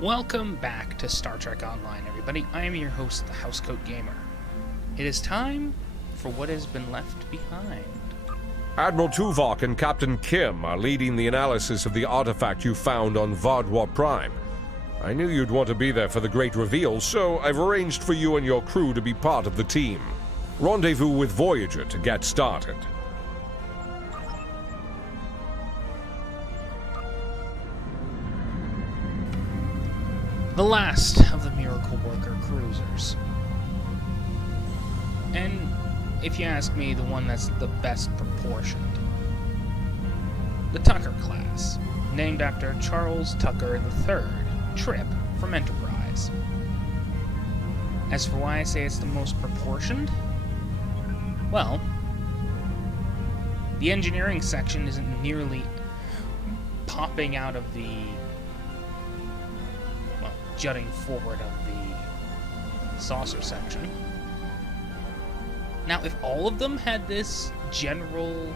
Welcome back to Star Trek Online, everybody. I am your host, the Housecoat Gamer. It is time for what has been left behind. Admiral Tuvok and Captain Kim are leading the analysis of the artifact you found on Vardwa Prime. I knew you'd want to be there for the great reveal, so I've arranged for you and your crew to be part of the team. Rendezvous with Voyager to get started. The last of the Miracle Worker cruisers. And if you ask me, the one that's the best proportioned. The Tucker class, named after Charles Tucker III, Trip from Enterprise. As for why I say it's the most proportioned, well, the engineering section isn't nearly popping out of the jutting forward of the saucer section. Now, if all of them had this general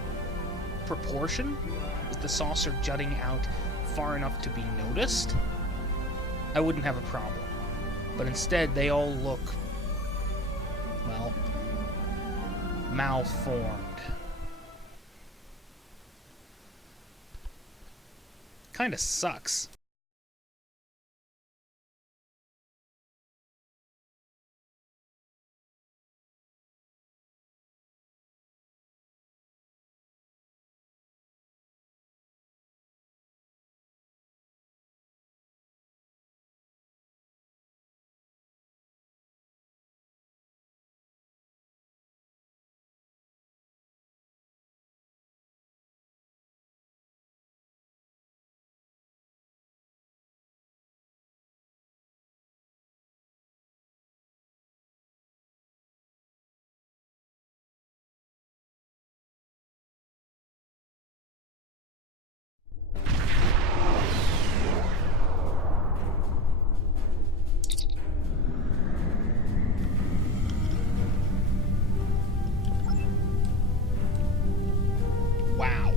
proportion, with the saucer jutting out far enough to be noticed, I wouldn't have a problem. But instead, they all look, well, malformed. Kinda sucks. Wow.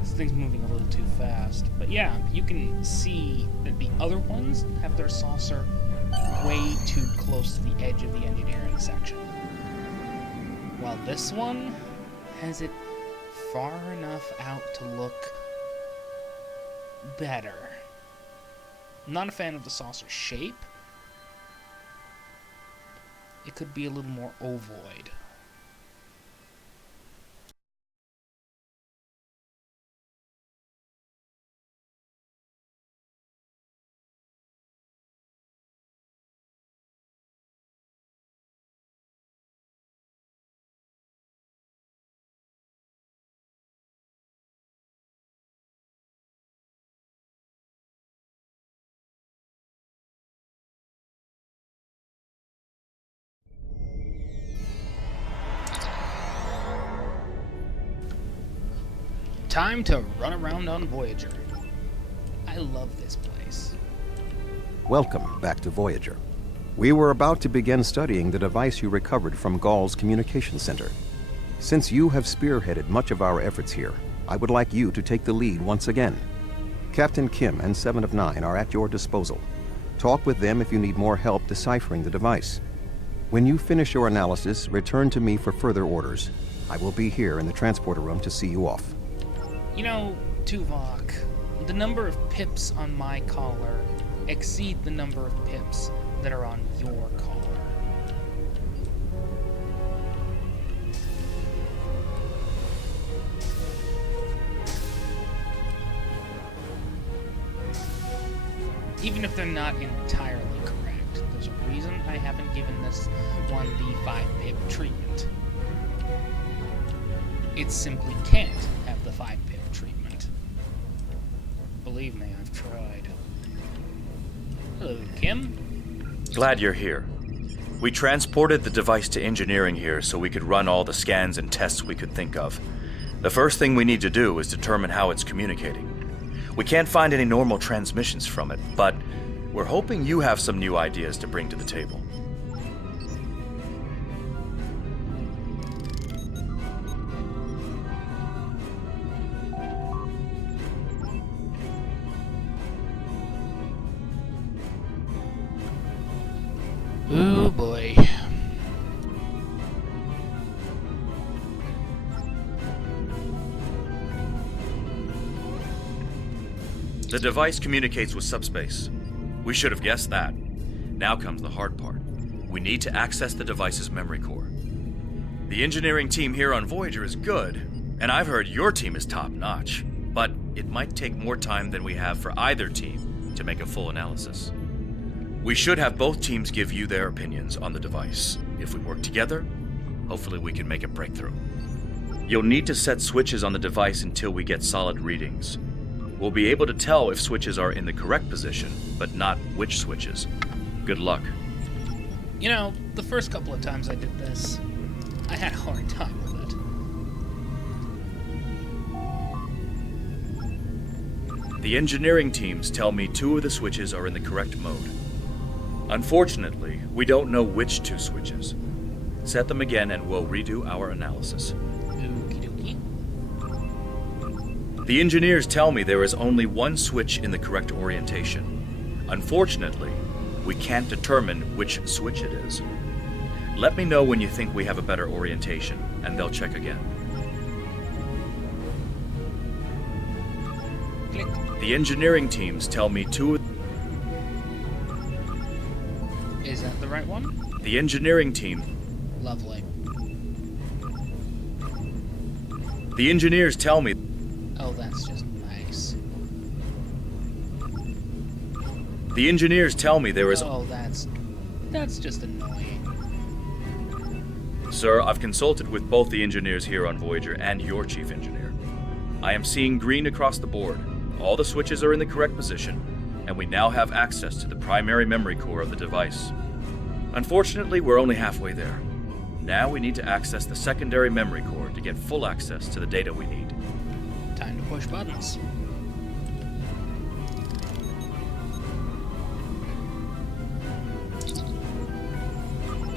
This thing's moving a little too fast. But yeah, you can see that the other ones have their saucer way too close to the edge of the engineering section. While this one has it far enough out to look better. I'm not a fan of the saucer shape. It could be a little more ovoid. Time to run around on Voyager. I love this place. Welcome back to Voyager. We were about to begin studying the device you recovered from Gall's communication center. Since you have spearheaded much of our efforts here, I would like you to take the lead once again. Captain Kim and 7 of 9 are at your disposal. Talk with them if you need more help deciphering the device. When you finish your analysis, return to me for further orders. I will be here in the transporter room to see you off. You know, Tuvok, the number of pips on my collar exceed the number of pips that are on your collar. Even if they're not entirely correct, there's a reason I haven't given this one the 5-pip treatment. It simply can't have the 5-pip treatment. Believe me, I've tried. Hello, Kim. Glad you're here. We transported the device to engineering here so we could run all the scans and tests we could think of. The first thing we need to do is determine how it's communicating. We can't find any normal transmissions from it, but we're hoping you have some new ideas to bring to the table. The device communicates with subspace. We should have guessed that. Now comes the hard part. We need to access the device's memory core. The engineering team here on Voyager is good, and I've heard your team is top-notch, but it might take more time than we have for either team to make a full analysis. We should have both teams give you their opinions on the device. If we work together, hopefully we can make a breakthrough. You'll need to set switches on the device until we get solid readings. We'll be able to tell if switches are in the correct position, but not which switches. Good luck. You know, the first couple of times I did this, I had a hard time with it. The engineering teams tell me 2 of the switches are in the correct mode. Unfortunately, we don't know which 2 switches. Set them again and we'll redo our analysis. Okie dokie. The engineers tell me there is only 1 switch in the correct orientation. Unfortunately, we can't determine which switch it is. Let me know when you think we have a better orientation, and they'll check again. Click. The engineering teams tell me 2... Is that the right one? The engineering team... Lovely. The engineers tell me... Oh, that's just nice. The engineers tell me there is... Oh, that's just annoying. Sir, I've consulted with both the engineers here on Voyager and your chief engineer. I am seeing green across the board. All the switches are in the correct position, and we now have access to the primary memory core of the device. Unfortunately, we're only halfway there. Now we need to access the secondary memory core to get full access to the data we need. Time to push buttons.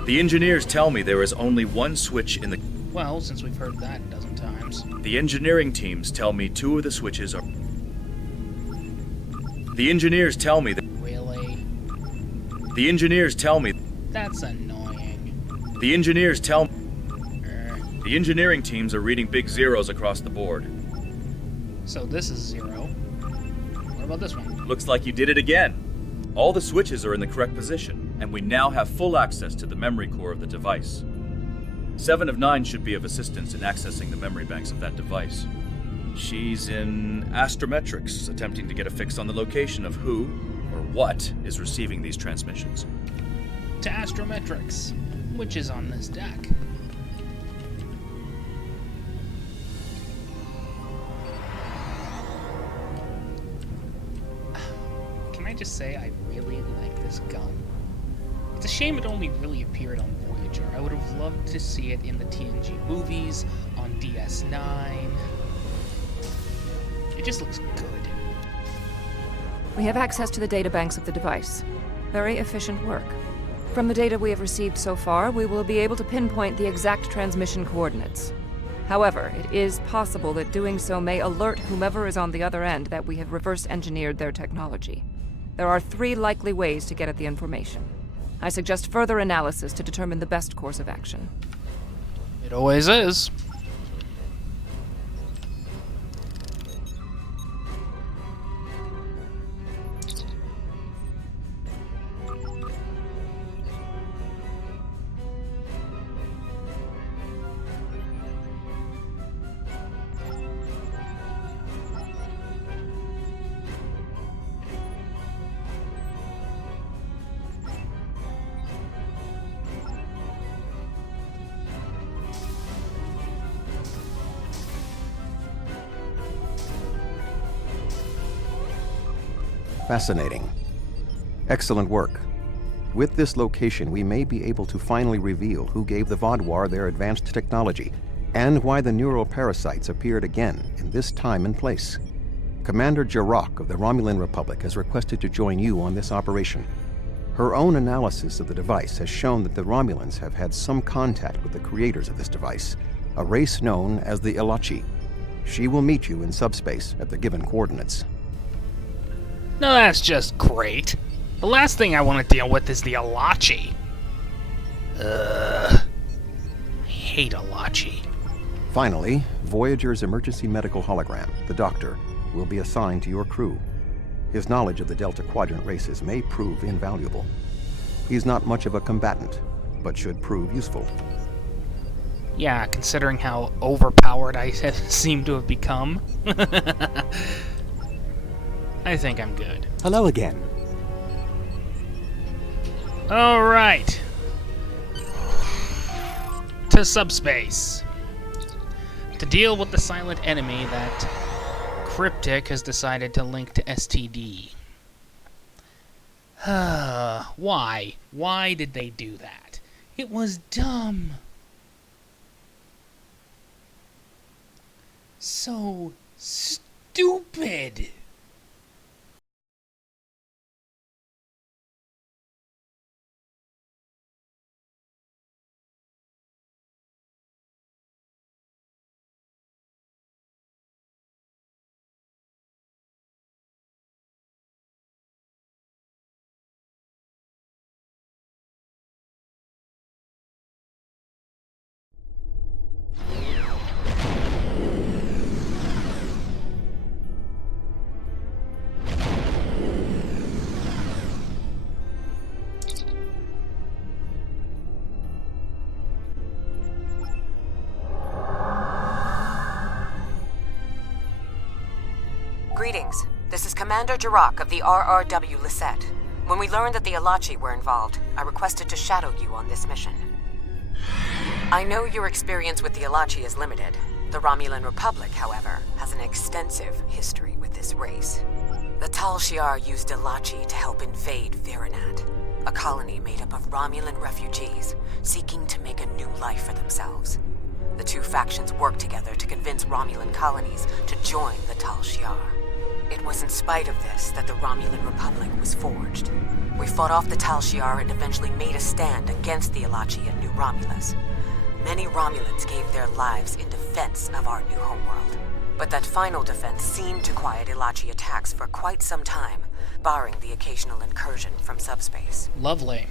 The engineers tell me there is only 1 switch in the... Well, since we've heard that a dozen times. The engineering teams tell me 2 of the switches are... The engineers tell me that... Really? The engineers tell me... That's annoying. The engineers tell me... Er, The engineering teams are reading big zeros across the board. so this is 0. What about this one? Looks like you did it again. All the switches are in the correct position, and we now have full access to the memory core of the device. 7 of 9 should be of assistance in accessing the memory banks of that device. She's in astrometrics, attempting to get a fix on the location of who, or what, is receiving these transmissions. To astrometrics, which is on this deck. Can I just say I really like this gun? It's a shame it only really appeared on Voyager. I would have loved to see it in the TNG movies, on DS9. It just looks good. We have access to the databanks of the device. Very efficient work. From the data we have received so far, we will be able to pinpoint the exact transmission coordinates. However, it is possible that doing so may alert whomever is on the other end that we have reverse engineered their technology. There are 3 likely ways to get at the information. I suggest further analysis to determine the best course of action. It always is. Fascinating. Excellent work. With this location, we may be able to finally reveal who gave the Vaadwaur their advanced technology, and why the neural parasites appeared again in this time and place. Commander Jarok of the Romulan Republic has requested to join you on this operation. Her own analysis of the device has shown that the Romulans have had some contact with the creators of this device, a race known as the Elachi. She will meet you in subspace at the given coordinates. No, that's just great. The last thing I want to deal with is the Elachi. I hate Elachi. Finally, Voyager's emergency medical hologram, the Doctor, will be assigned to your crew. His knowledge of the Delta Quadrant races may prove invaluable. He's not much of a combatant, but should prove useful. Yeah, considering how overpowered I seem to have become. I think I'm good. Hello again. Alright. To subspace. To deal with the silent enemy that Cryptic has decided to link to STD. Why? Why did they do that? It was dumb. So stupid. Greetings. This is Commander Jirok of the RRW Lisette. When we learned that the Elachi were involved, I requested to shadow you on this mission. I know your experience with the Elachi is limited. The Romulan Republic, however, has an extensive history with this race. The Tal Shiar used Elachi to help invade Virinat, a colony made up of Romulan refugees seeking to make a new life for themselves. The two factions worked together to convince Romulan colonies to join the Tal Shiar. It was in spite of this that the Romulan Republic was forged. We fought off the Tal Shiar and eventually made a stand against the Elachi and New Romulus. Many Romulans gave their lives in defense of our new homeworld. But that final defense seemed to quiet Elachi attacks for quite some time, barring the occasional incursion from subspace. Lovely.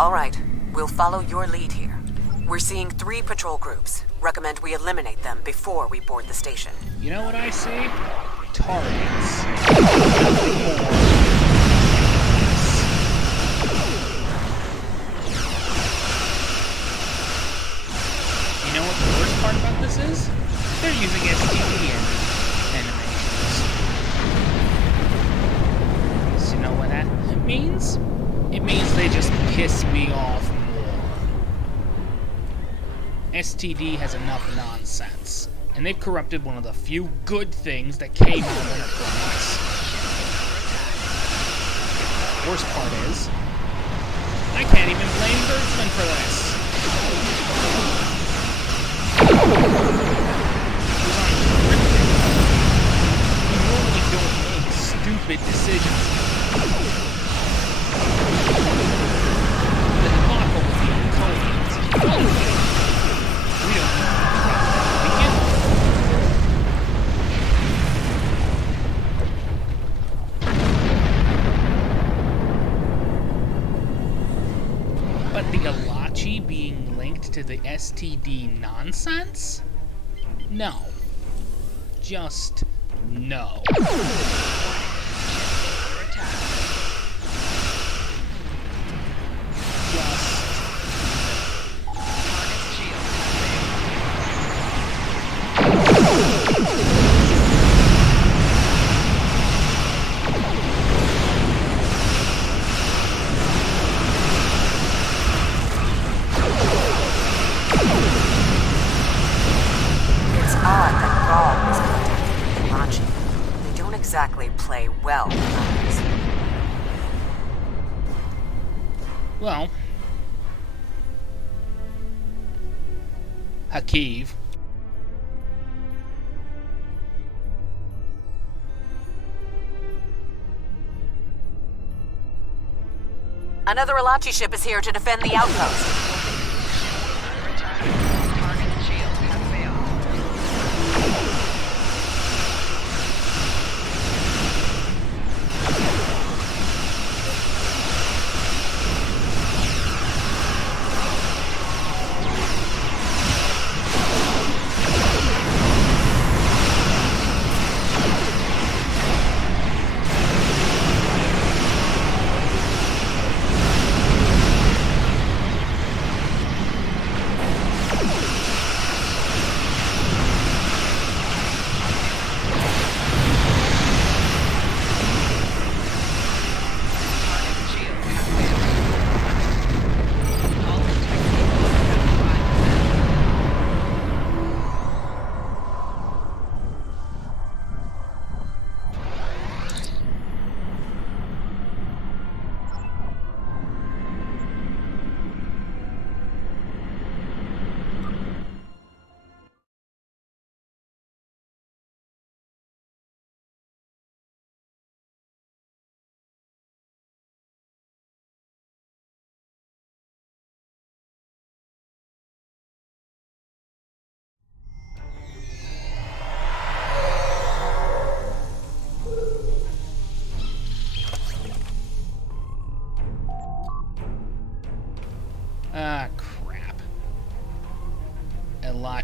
All right, we'll follow your lead here. We're seeing 3 patrol groups. Recommend we eliminate them before we board the station. You know what I see? Targets. You know what the worst part about this is? They're using STD animations. So you know what that means? It means they just piss me off more. STD has enough nonsense. And they've corrupted one of the few good things that came out of Enterprise. Worst part is, I can't even blame Gertzman for this. We normally don't make stupid decisions. The debacle with the Colonians. We don't know how to begin with. But the Elachi being linked to the STD nonsense? No. Just no. Exactly play well with others. Well, Hakiv. Another Elachi ship is here to defend the outpost.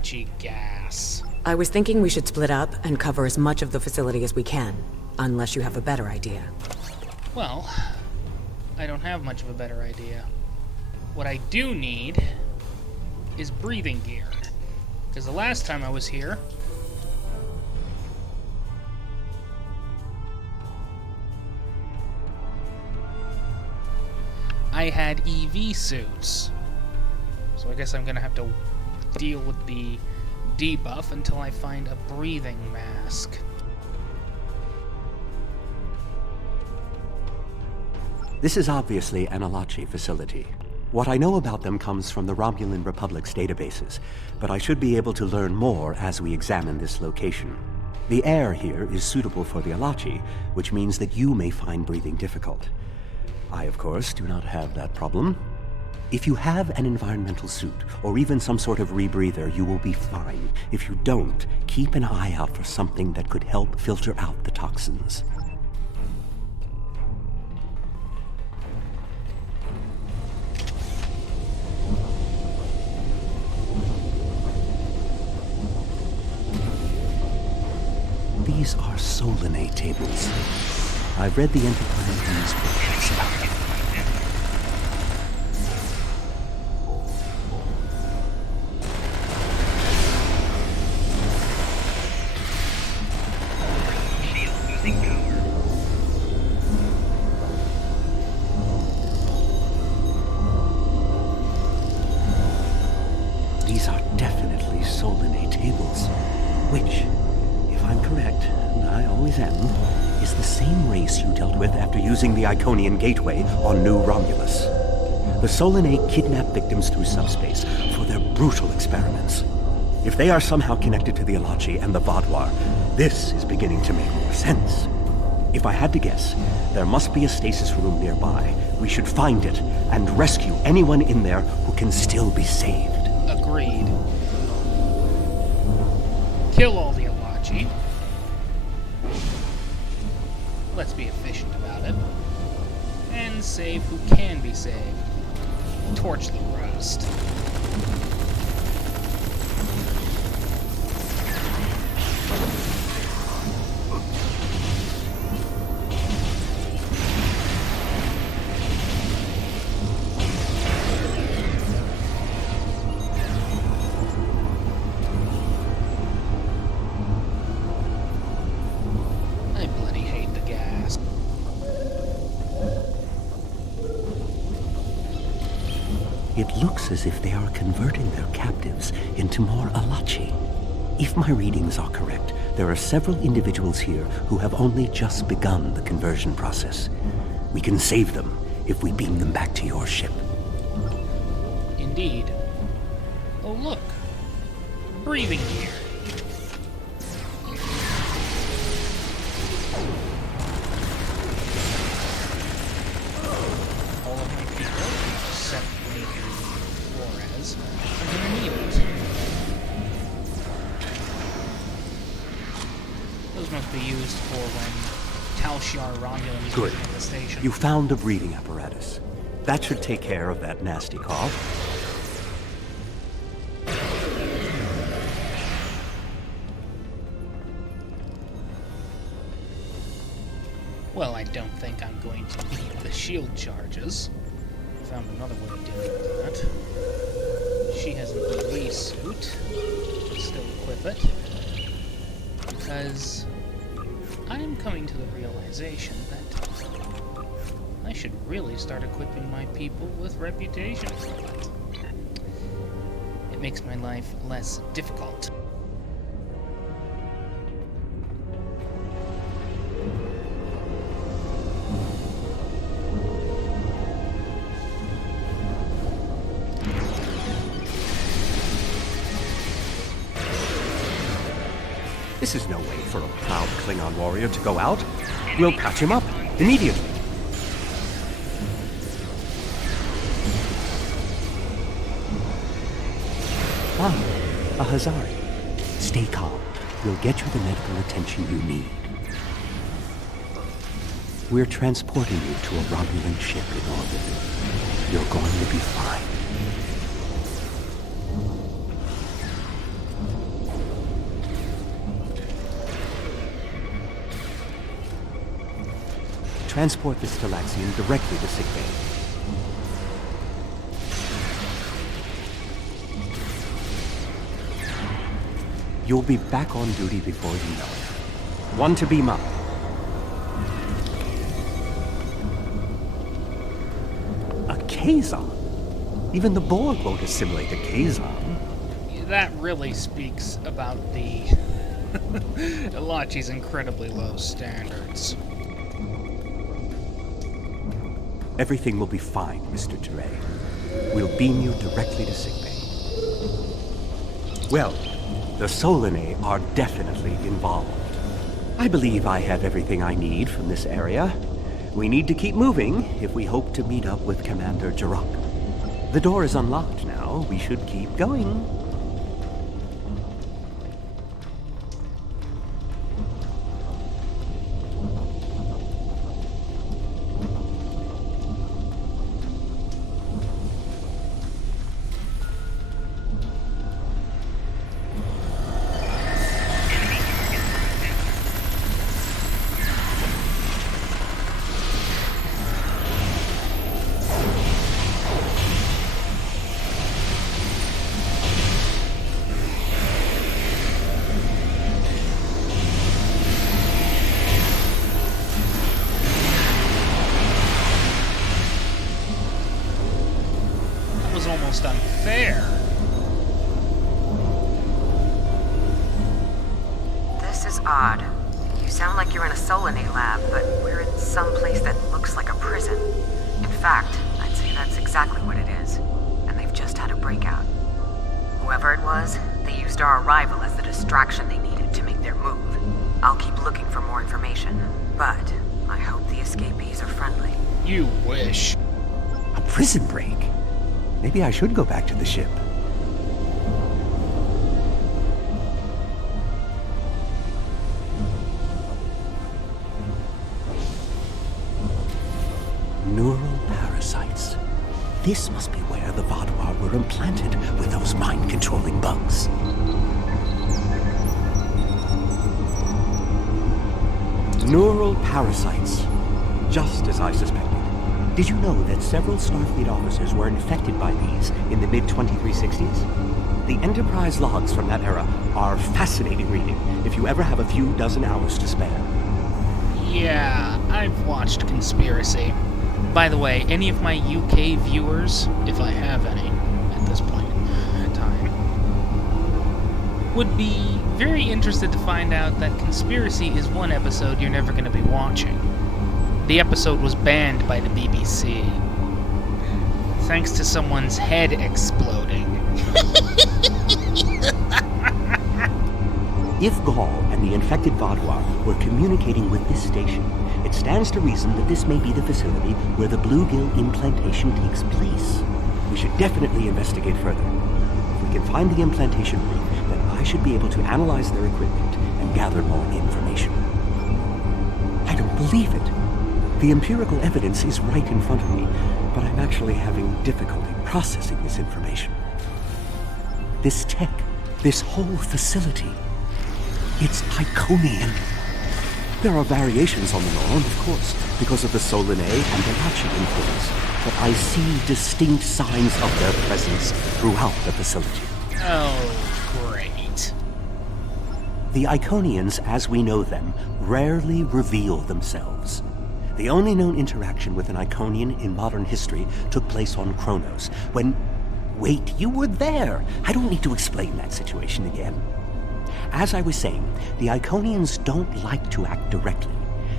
Elachi gas. I was thinking we should split up and cover as much of the facility as we can, unless you have a better idea. Well, I don't have much of a better idea. What I do need is breathing gear. Because the last time I was here, I had EV suits. So I guess I'm gonna have to deal with the debuff until I find a breathing mask. This is obviously an Elachi facility. What I know about them comes from the Romulan Republic's databases, but I should be able to learn more as we examine this location. The air here is suitable for the Elachi, which means that you may find breathing difficult. I, of course, do not have that problem. If you have an environmental suit, or even some sort of rebreather, you will be fine. If you don't, keep an eye out for something that could help filter out the toxins. These are Solinate tables. I've read the Enterprise's books about them. These are definitely Solinate tables, which, if I'm correct, and I always am, is the same race you dealt with after using the Iconian Gateway on New Romulus. The Solinate kidnap victims through subspace for their brutal experiments. If they are somehow connected to the Elachi and the Vaadwaur, this is beginning to make more sense. If I had to guess, there must be a stasis room nearby. We should find it and rescue anyone in there who can still be saved. Agreed. Kill all the Elachi. Let's be efficient about it. And save who can be saved. Torch the rest. I bloody hate the gas. It looks as if they are converting their captives into more Elachi. If my readings are correct, there are several individuals here who have only just begun the conversion process. We can save them if we beam them back to your ship. Indeed. Oh, look. Breathing gear. All of my people, except maybe Flores, are gonna need it. Those must be used for when Tal-Shiar Romulans Good. at the station. You found the breathing apparatus. That should take care of that nasty cough. Well, I don't think I'm going to need the shield charges. I found another way of dealing with that. She has an EV suit. Still equip it. Because I'm coming to the realization that I should really start equipping my people with reputation equipment. It makes my life less difficult. This is no way for a proud Klingon warrior to go out. We'll patch him up immediately. Ah, a Hazari. Stay calm. We'll get you the medical attention you need. We're transporting you to a Romulan ship in orbit. You're going to be fine. transport the Stalaxian directly to sickbay. You'll be back on duty before you know it. One to beam up. A Kazon? Even the Borg won't assimilate a Kazon. That really speaks about the Elachi's incredibly low standards. Everything will be fine, Mr. Teray. We'll beam you directly to sickbay. Well, the Solanae are definitely involved. I believe I have everything I need from this area. We need to keep moving if we hope to meet up with Commander Jirok. The door is unlocked now. We should keep going. Almost unfair. This is odd. You sound like you're in a Solanae lab, but we're in some place that looks like a prison. In fact, I'd say that's exactly what it is. And they've just had a breakout. Whoever it was, they used our arrival as the distraction they needed to make their move. I'll keep looking for more information, but I hope the escapees are friendly. You wish. A prison break? Maybe I should go back to the ship. Neural parasites. This must be where the Vaadwaur were implanted with those mind-controlling bugs. Neural parasites. Just as I suspected. Did you know that several Starfleet officers were infected by these in the mid-2360s? The Enterprise logs from that era are fascinating reading if you ever have a few dozen hours to spare. Yeah, I've watched Conspiracy. By the way, any of my UK viewers, if I have any at this point in time, would be very interested to find out that Conspiracy is one episode you're never going to be watching. The episode was banned by the BBC, thanks to someone's head exploding. If Gaul and the infected Vaadwaur were communicating with this station, it stands to reason that this may be the facility where the bluegill implantation takes place. We should definitely investigate further. If we can find the implantation room, then I should be able to analyze their equipment and gather more information. I don't believe it. The empirical evidence is right in front of me, but I'm actually having difficulty processing this information. This tech, this whole facility, it's Iconian. There are variations on the norm, of course, because of the Solanae and Elachi influence, but I see distinct signs of their presence throughout the facility. Oh, great. The Iconians, as we know them, rarely reveal themselves. The only known interaction with an Iconian in modern history took place on Kronos, when... Wait, you were there! I don't need to explain that situation again. As I was saying, the Iconians don't like to act directly.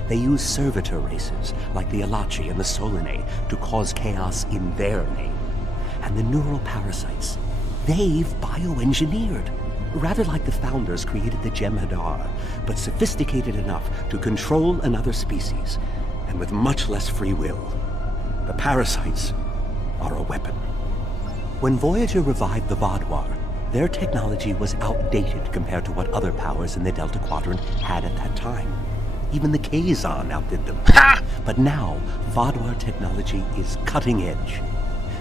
They use servitor races, like the Elachi and the Solanae, to cause chaos in their name. And the neural parasites, they've bioengineered. Rather like the Founders created the Jem'Hadar, but sophisticated enough to control another species, and with much less free will. The parasites are a weapon. When Voyager revived the Vaadwaur, their technology was outdated compared to what other powers in the Delta Quadrant had at that time. Even the Kazon outdid them. Ha! But now, Vaadwaur technology is cutting edge.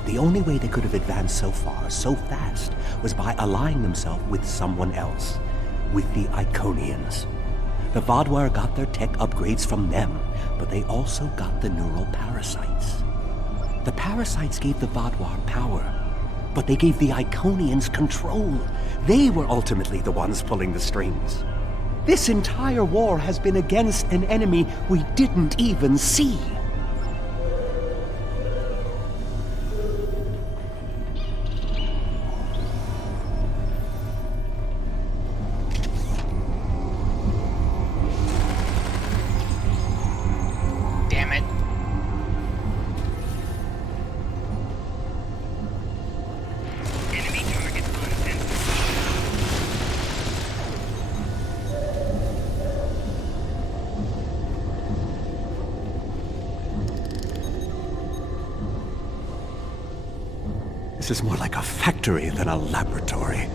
The only way they could have advanced so far, so fast, was by allying themselves with someone else, with the Iconians. The Vaadwaur got their tech upgrades from them, but they also got the neural parasites. The parasites gave the Vaadwaur power, but they gave the Iconians control. They were ultimately the ones pulling the strings. This entire war has been against an enemy we didn't even see. Damn it. This is more like a factory than a laboratory.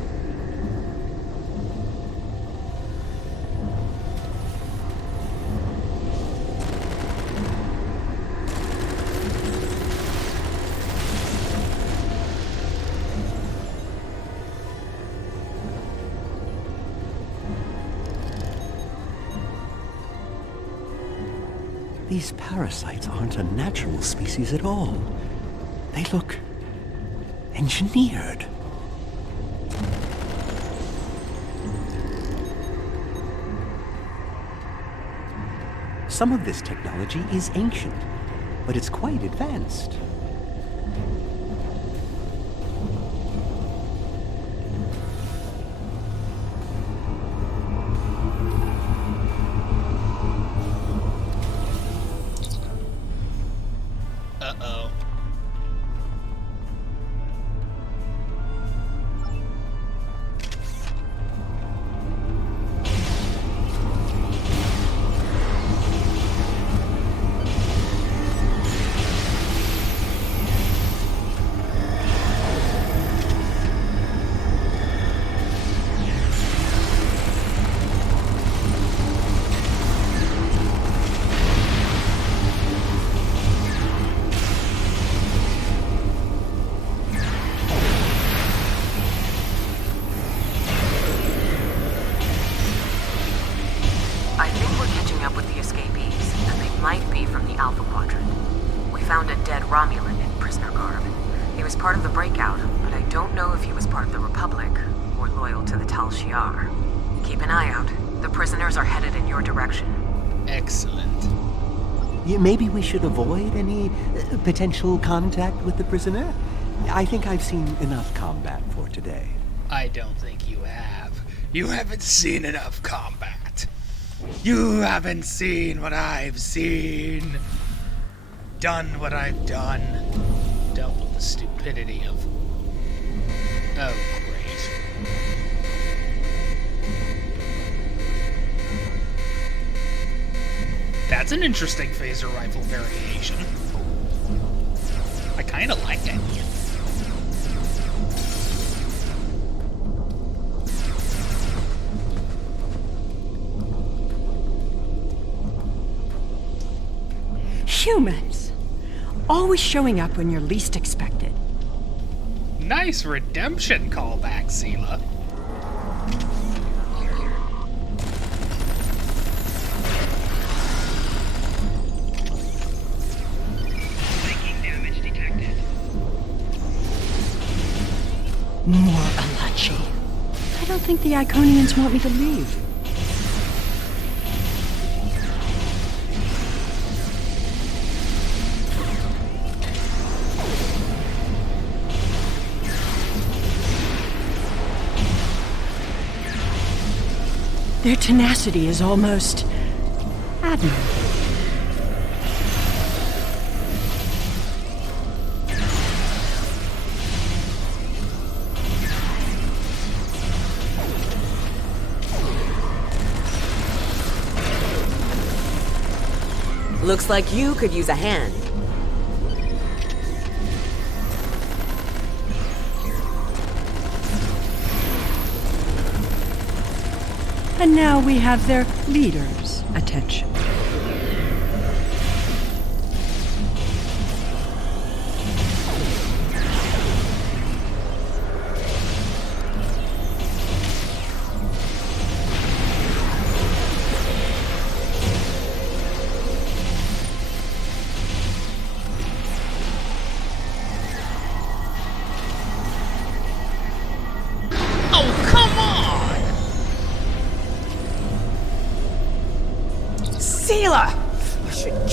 These parasites aren't a natural species at all. They look engineered. Some of this technology is ancient, but it's quite advanced. Uh-oh. I think we're catching up with the escapees, and they might be from the Alpha Quadrant. We found a dead Romulan in prisoner garb. He was part of the breakout, but I don't know if he was part of the Republic or loyal to the Tal Shiar. Keep an eye out. The prisoners are headed in your direction. Excellent. Maybe we should avoid any potential contact with the prisoner? I think I've seen enough combat for today. I don't think you have. You haven't seen enough combat. You haven't seen what I've seen. Done what I've done. Dealt with the stupidity of... Oh, great. That's an interesting phaser rifle variation. I kinda like it. Humans! Always showing up when you're least expected. Nice redemption callback, Sela. More Elachi. I don't think the Iconians want me to leave. Their tenacity is almost admirable. Looks like you could use a hand. And now we have their leader's attention.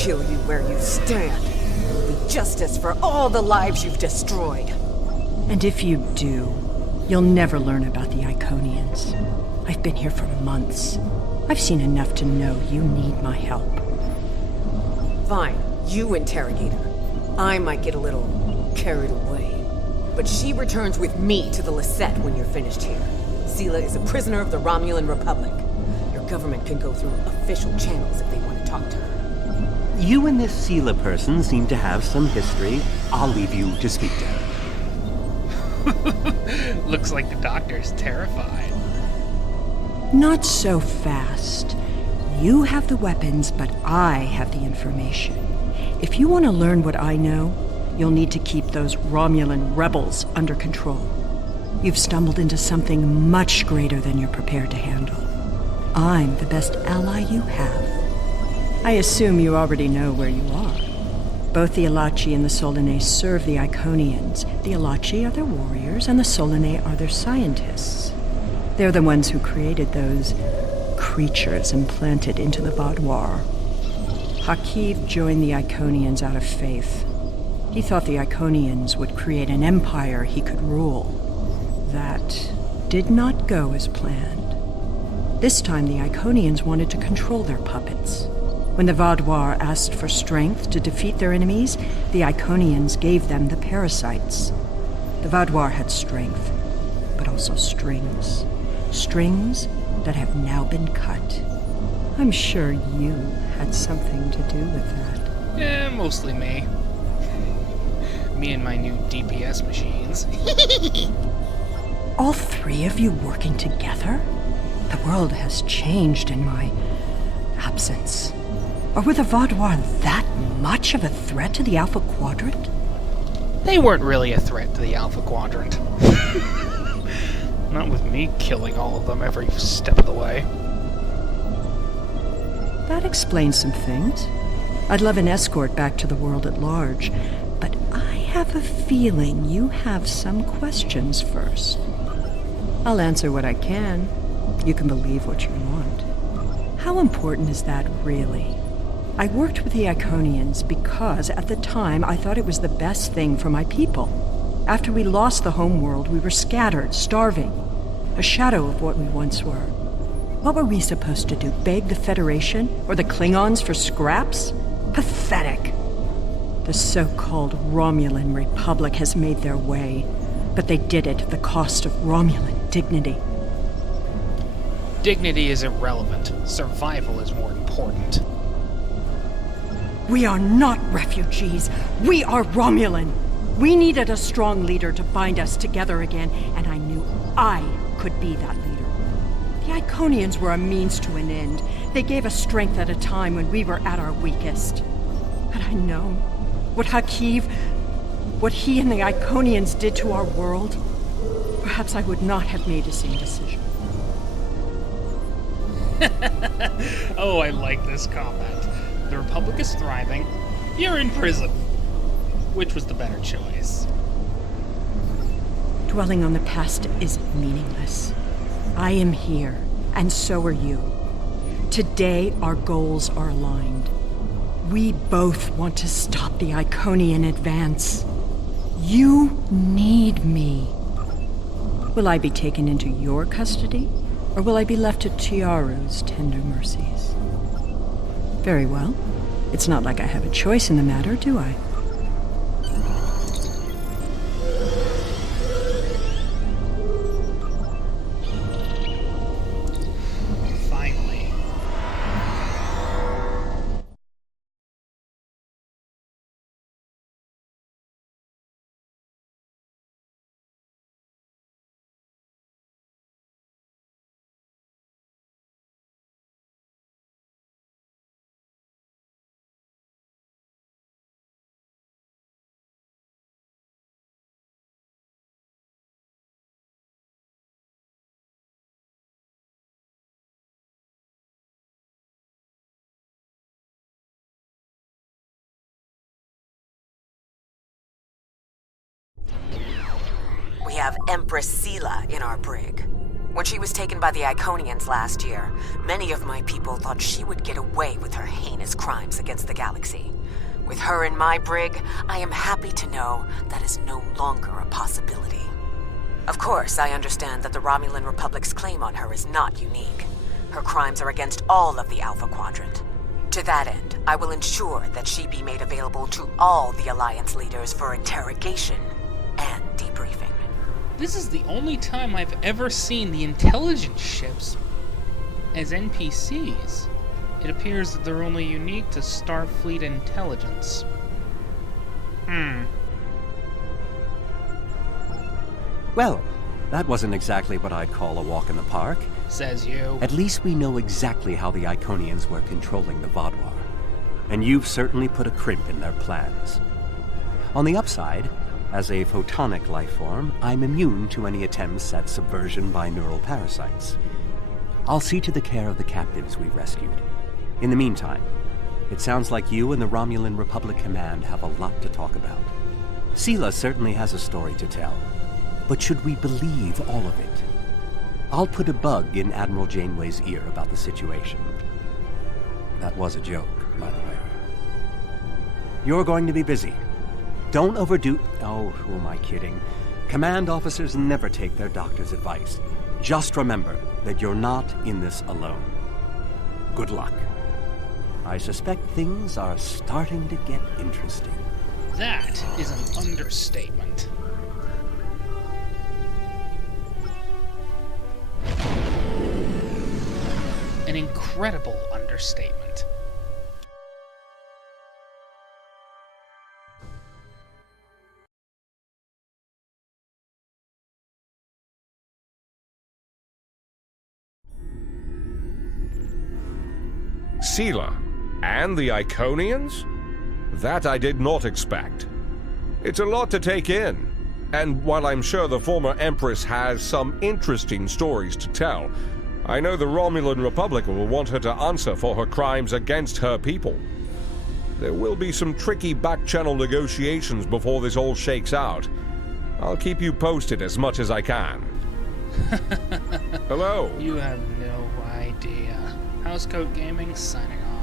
kill you where you stand. There will be justice for all the lives you've destroyed. And if you do, you'll never learn about the Iconians. I've been here for months. I've seen enough to know you need my help. Fine, you interrogate her. I might get a little carried away. But she returns with me to the Lisette when you're finished here. Sela is a prisoner of the Romulan Republic. Your government can go through official channels if they want to talk to her. You and this Sela person seem to have some history. I'll leave you to speak to her. Looks like the doctor's terrified. Not so fast. You have the weapons, but I have the information. If you want to learn what I know, you'll need to keep those Romulan rebels under control. You've stumbled into something much greater than you're prepared to handle. I'm the best ally you have. I assume you already know where you are. Both the Elachi and the Solanae serve the Iconians. The Elachi are their warriors, and the Solanae are their scientists. They're the ones who created those creatures implanted into the Vaadwaur. Hakiv joined the Iconians out of faith. He thought the Iconians would create an empire he could rule. That did not go as planned. This time the Iconians wanted to control their puppets. When the Vaadwaur asked for strength to defeat their enemies, the Iconians gave them the parasites. The Vaadwaur had strength, but also strings. Strings that have now been cut. I'm sure you had something to do with that. Yeah, mostly me. Me and my new DPS machines. All three of you working together? The world has changed in my absence. Or were the Vaadwaur that much of a threat to the Alpha Quadrant? They weren't really a threat to the Alpha Quadrant. Not with me killing all of them every step of the way. That explains some things. I'd love an escort back to the world at large, but I have a feeling you have some questions first. I'll answer what I can. You can believe what you want. How important is that, really? I worked with the Iconians because, at the time, I thought it was the best thing for my people. After we lost the homeworld, we were scattered, starving. A shadow of what we once were. What were we supposed to do, beg the Federation or the Klingons for scraps? Pathetic. The so-called Romulan Republic has made their way, but they did it at the cost of Romulan dignity. Dignity is irrelevant. Survival is more important. We are not refugees. We are Romulan. We needed a strong leader to bind us together again, and I knew I could be that leader. The Iconians were a means to an end. They gave us strength at a time when we were at our weakest. Had I known what Hakiv, what he and the Iconians did to our world, perhaps I would not have made the same decision. Oh, I like this comment. The Republic is thriving. You're in prison. Which was the better choice? Dwelling on the past is meaningless. I am here, and so are you. Today, our goals are aligned. We both want to stop the Iconian advance. You need me. Will I be taken into your custody, or will I be left to Tiaru's tender mercies? Very well. It's not like I have a choice in the matter, do I? Finally. We have Empress Sela in our brig. When she was taken by the Iconians last year, many of my people thought she would get away with her heinous crimes against the galaxy. With her in my brig, I am happy to know that is no longer a possibility. Of course, I understand that the Romulan Republic's claim on her is not unique. Her crimes are against all of the Alpha Quadrant. To that end, I will ensure that she be made available to all the Alliance leaders for interrogation and debriefing. This is the only time I've ever seen the intelligence ships as NPCs. It appears that they're only unique to Starfleet intelligence. Well, that wasn't exactly what I'd call a walk in the park. Says you. At least we know exactly how the Iconians were controlling the Vaadwaur. And you've certainly put a crimp in their plans. On the upside, as a photonic life form, I'm immune to any attempts at subversion by neural parasites. I'll see to the care of the captives we've rescued. In the meantime, it sounds like you and the Romulan Republic Command have a lot to talk about. Sela certainly has a story to tell. But should we believe all of it? I'll put a bug in Admiral Janeway's ear about the situation. That was a joke, by the way. You're going to be busy. Don't overdo... Oh, who am I kidding? Command officers never take their doctor's advice. Just remember that you're not in this alone. Good luck. I suspect things are starting to get interesting. That is an understatement. An incredible understatement. Sela? And the Iconians? That I did not expect. It's a lot to take in. And while I'm sure the former Empress has some interesting stories to tell, I know the Romulan Republic will want her to answer for her crimes against her people. There will be some tricky back-channel negotiations before this all shakes out. I'll keep you posted as much as I can. Hello? You have no idea. Housecoat Gaming signing off.